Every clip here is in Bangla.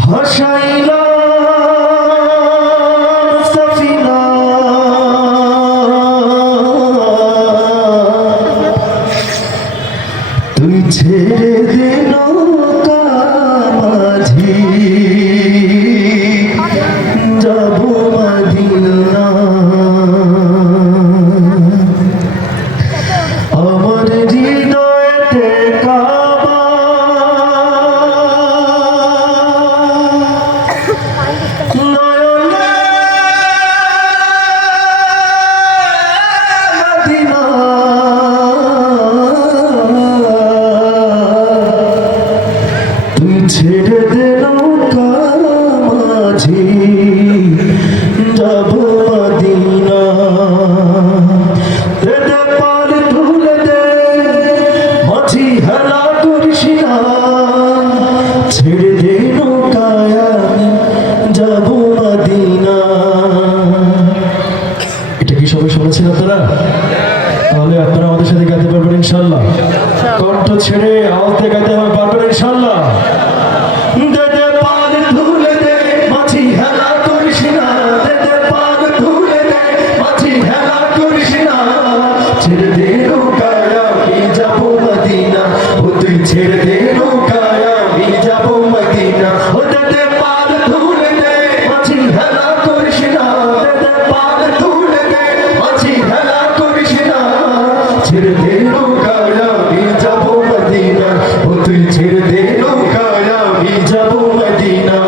ভাসাইল সফিনা তুই ছেড়ে দে নৌকা মাঝি যাব মদিনা আমার হৃদয়তে কাবা ছেড়ে দে নৌকা মাঝি যাব মদিনা দে দে পার তুলে দে মাঝি হেলা করিস না ছেড়ে দে নৌকায় যাব মদিনা। এটা কি সবাই শুনেছেন আপনারা? তাহলে আপনারা আমাদের সাথে গাইতে পারবেন ইনশাআল্লাহ। কণ্ঠ ছেড়ে আওয়াজ দিয়ে গাইতে পারবেন ইনশাআল্লাহ। দে দে পার তুলে দে মাঝি হেলা করিস না দে দে পার তুলে দে মাঝি হেলা করিস না ছেড়ে দে নৌকায় আমি যাব মদিনা ও তুই ছেড়ে দে নৌকায় আমি যাব মদিনা ও দে দে পার তুলে দে মাঝি হেলা করিস না দে দে পার তুলে দে মাঝি হেলা করিস না ছেড়ে দে নৌকায় আমি যাব মদিনা ও তুই ছেড়ে দে নৌকায় আমি যাব মদিনা।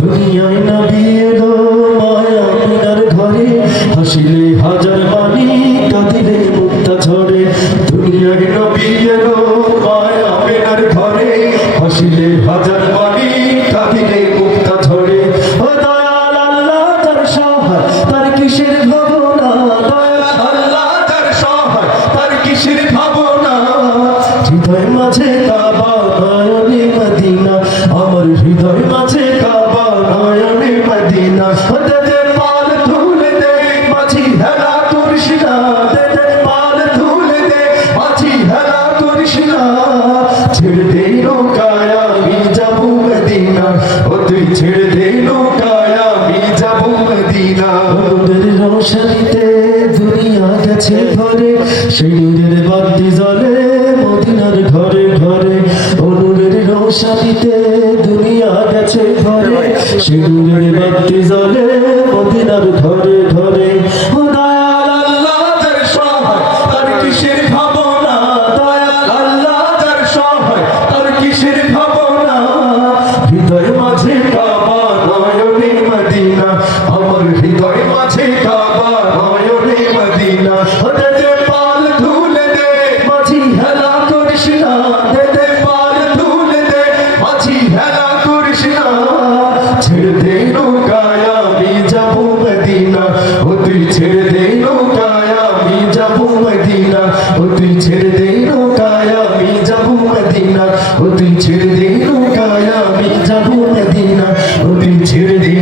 দুনিয়ায় নবী এলো মায়া মিনার ঘরে হাসিলে হাজার বাণী কাঁদিলে মুক্তা ঝরে। দুনিয়ায় নবী এলো মায়া মিনার ঘরে হাসিলে হাজার বাণী কাঁদিলে মুক্তা ঝরে। ও দয়াল আল্লাহ তার সহায় তার কিসের ভাবনা দয়াল আল্লাহ তার সহায় তার কিসের ভাবনা হৃদয় মাঝে কাবা নয়নে মদিনা আমার হৃদয় মাঝে কাবা নয়নে মদিনা দে দে পাল তুলে দে মাঝি হেলা করিস না দে দে পাল তুলে দে মাঝি হেলা করিস না ছেড়ে দে নৌকায় আমি যাব মদিনা ও তুই ছেড়ে দে নৌকায় আমি যাব মদিনা। নূরের রোশনীতে দুনিয়া গেছে ভরে সেই নূরের বাতি জ্বলে মদিনার ঘরে ঘরে ও নূরের রোশনীতে দুনিয়া গেছে ভরে সেই নূরের বাতি জ্বলে মদিনার ঘরে ঘরে। ও দয়াল আল্লাহ তার সহায় তার কিসের ভাবনা দয়াল আল্লাহ তার সহায় তার কিসের ভাবনা হৃদয় মাঝে কাবা নয়নে মদিনা আমার হৃদয় মাঝে কাবা নয়নে মদিনা দে দে পাল তুলে দে মাঝি হেলা করিস না দে দে পাল তুলে দে মাঝি হেলা করিস না ছেড়ে দে নৌকায় আমি যাব মদিনা ও তুই ছেড়ে দে নৌকায় আমি যাব মদিনা ও তুই ছেড়ে দে নৌকায় আমি যাব মদিনা ও তুই ছেড়ে দে নৌকায় আমি যাব মদিনা ও তুই ছেড়ে দে